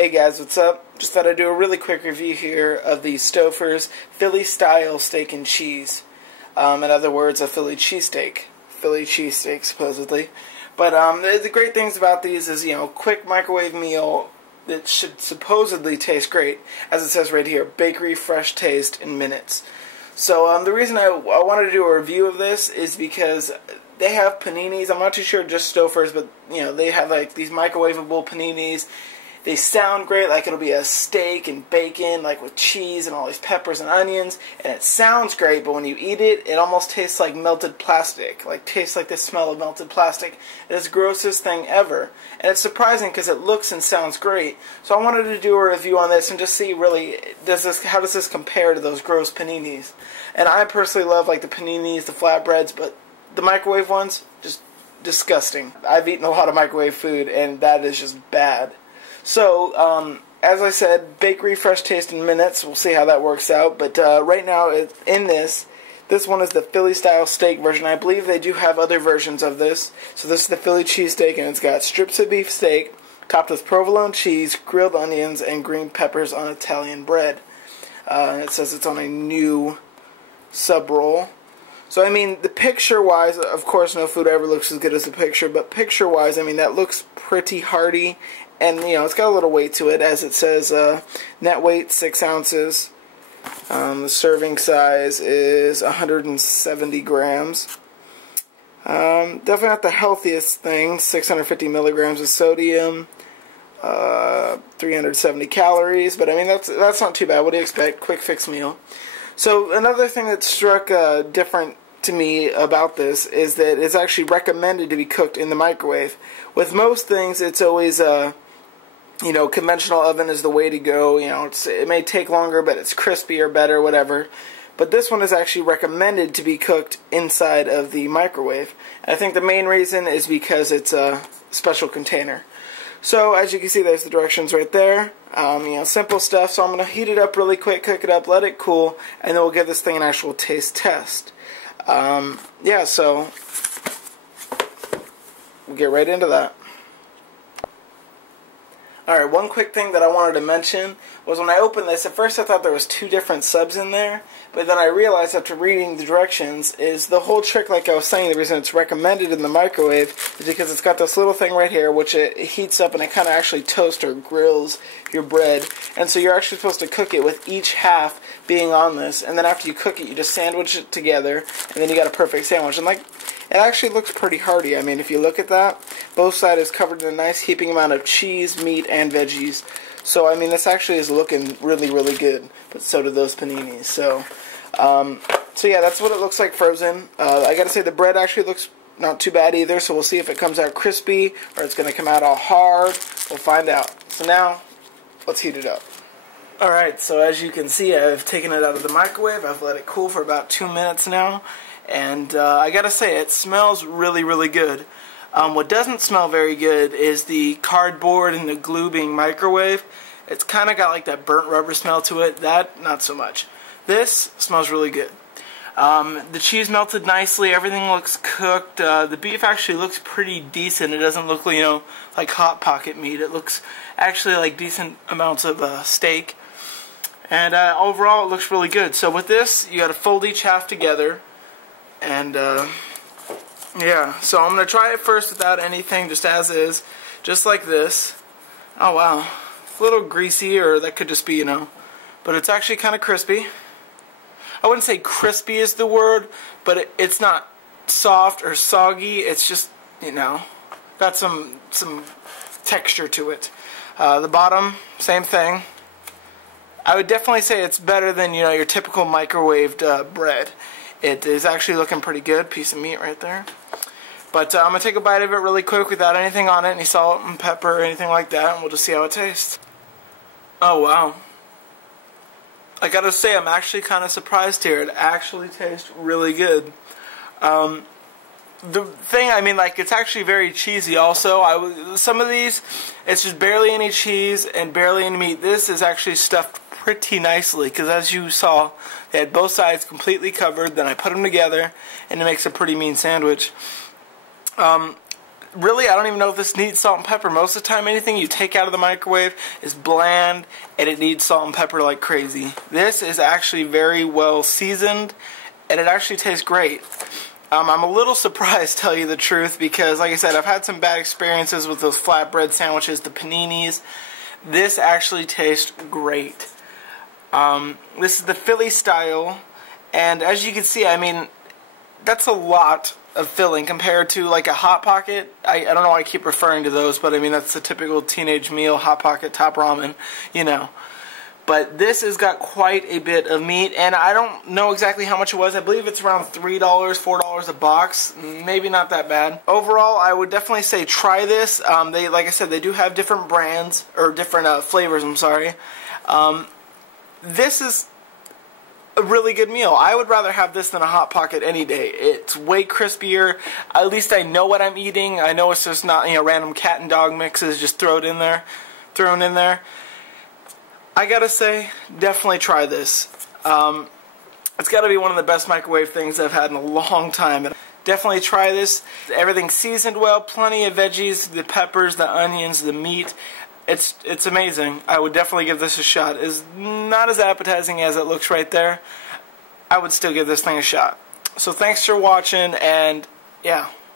Hey guys, what's up? Just thought I'd do a really quick review here of the Stouffer's Philly-style steak and cheese. In other words, a Philly cheesesteak. Philly cheesesteak, supposedly. But the great things about these is, quick microwave meal that should supposedly taste great. As it says right here, bakery fresh taste in minutes. So the reason I wanted to do a review of this is because they have paninis. I'm not too sure just Stouffer's, but they have like these microwavable paninis. They sound great, like it'll be a steak and bacon, like with cheese and all these peppers and onions, and it sounds great, but when you eat it, it almost tastes like melted plastic, like tastes like the smell of melted plastic. It's the grossest thing ever, and it's surprising because it looks and sounds great. So I wanted to do a review on this and just see really, how does this compare to those gross paninis? And I personally love like the paninis, the flatbreads, but the microwave ones, just disgusting. I've eaten a lot of microwave food, and that is just bad. So, as I said, bakery fresh taste in minutes. We'll see how that works out. But right now, in this one is the Philly-style steak version. I believe they do have other versions of this. So this is the Philly cheesesteak, and it's got strips of beef steak, topped with provolone cheese, grilled onions, and green peppers on Italian bread. And it says it's on a new sub roll. So, I mean, the picture-wise, of course, no food ever looks as good as the picture, but picture-wise, I mean, that looks pretty hearty. And, it's got a little weight to it, as it says, net weight 6 ounces. The serving size is 170 grams. Definitely not the healthiest thing. 650 milligrams of sodium. 370 calories. But, I mean, that's not too bad. What do you expect? Quick fix meal. So, another thing that struck different to me about this is that it's actually recommended to be cooked in the microwave. With most things, it's always conventional oven is the way to go. It may take longer, but it's crispier, better, whatever. But this one is actually recommended to be cooked inside of the microwave. And I think the main reason is because it's a special container. So, as you can see, there's the directions right there. Simple stuff. So I'm going to heat it up really quick, cook it up, let it cool, and then we'll give this thing an actual taste test. So we'll get right into that. Alright, one quick thing that I wanted to mention was when I opened this, at first I thought there was 2 different subs in there, but then I realized after reading the directions is the whole trick, like I was saying, the reason it's recommended in the microwave is because it's got this little thing right here which it heats up and it kind of actually toasts or grills your bread, and so you're actually supposed to cook it with each half being on this, and then after you cook it you just sandwich it together, and then you got a perfect sandwich. And like, it actually looks pretty hearty. I mean, if you look at that, both sides is covered in a nice heaping amount of cheese, meat, and veggies. So, I mean, this actually is looking really, really good. But so do those paninis. So yeah, that's what it looks like frozen. I gotta say, the bread actually looks not too bad either. So we'll see if it comes out crispy or it's gonna come out all hard. We'll find out. So now, let's heat it up. Alright, so as you can see, I've taken it out of the microwave. I've let it cool for about 2 minutes now. And I gotta say, it smells really, really good. What doesn't smell very good is the cardboard and the glue being microwave. It's kind of got like that burnt rubber smell to it. That, not so much. This smells really good. The cheese melted nicely. Everything looks cooked. The beef actually looks pretty decent. It doesn't look, like Hot Pocket meat. It looks actually like decent amounts of steak. And overall, it looks really good. So with this, you got to fold each half together. And, yeah, so I'm going to try it first without anything, just as is, just like this. Oh, wow. A little greasy, or that could just be, but it's actually kind of crispy. I wouldn't say crispy is the word, but it's not soft or soggy. It's just, got some texture to it. The bottom, same thing. I would definitely say it's better than, your typical microwaved bread. It is actually looking pretty good. Piece of meat right there. But I'm going to take a bite of it really quick without anything on it, any salt and pepper or anything like that, and we'll just see how it tastes. Oh, wow. I gotta say, I'm actually kind of surprised here. It actually tastes really good. The thing, it's actually very cheesy also. Some of these, it's just barely any cheese and barely any meat. This is actually stuffed pretty nicely, because as you saw, they had both sides completely covered. Then I put them together, and it makes a pretty mean sandwich. really, I don't even know if this needs salt and pepper. Most of the time, anything you take out of the microwave is bland, and it needs salt and pepper like crazy. This is actually very well seasoned, and it actually tastes great. I'm a little surprised, to tell you the truth, because, like I said, I've had some bad experiences with those flatbread sandwiches, the paninis. This actually tastes great. This is the Philly style, and as you can see, I mean, that's a lot of filling compared to like a Hot Pocket. I don't know why I keep referring to those, but I mean, that's a typical teenage meal, Hot Pocket, top ramen, you know. But this has got quite a bit of meat, and I don't know exactly how much it was. I believe it's around $3, $4 a box. Maybe not that bad. Overall, I would definitely say try this. They, like I said, they do have different brands, or different flavors, I'm sorry. This is a really good meal. I would rather have this than a Hot Pocket any day. It's way crispier. At least I know what I'm eating. I know it's just not, you know, random cat and dog mixes just thrown in there. I gotta say, definitely try this. It's gotta be one of the best microwave things I've had in a long time. Definitely try this. Everything's seasoned well, plenty of veggies, the peppers, the onions, the meat. It's amazing. I would definitely give this a shot. It's not as appetizing as it looks right there. I would still give this thing a shot. So thanks for watching, and yeah.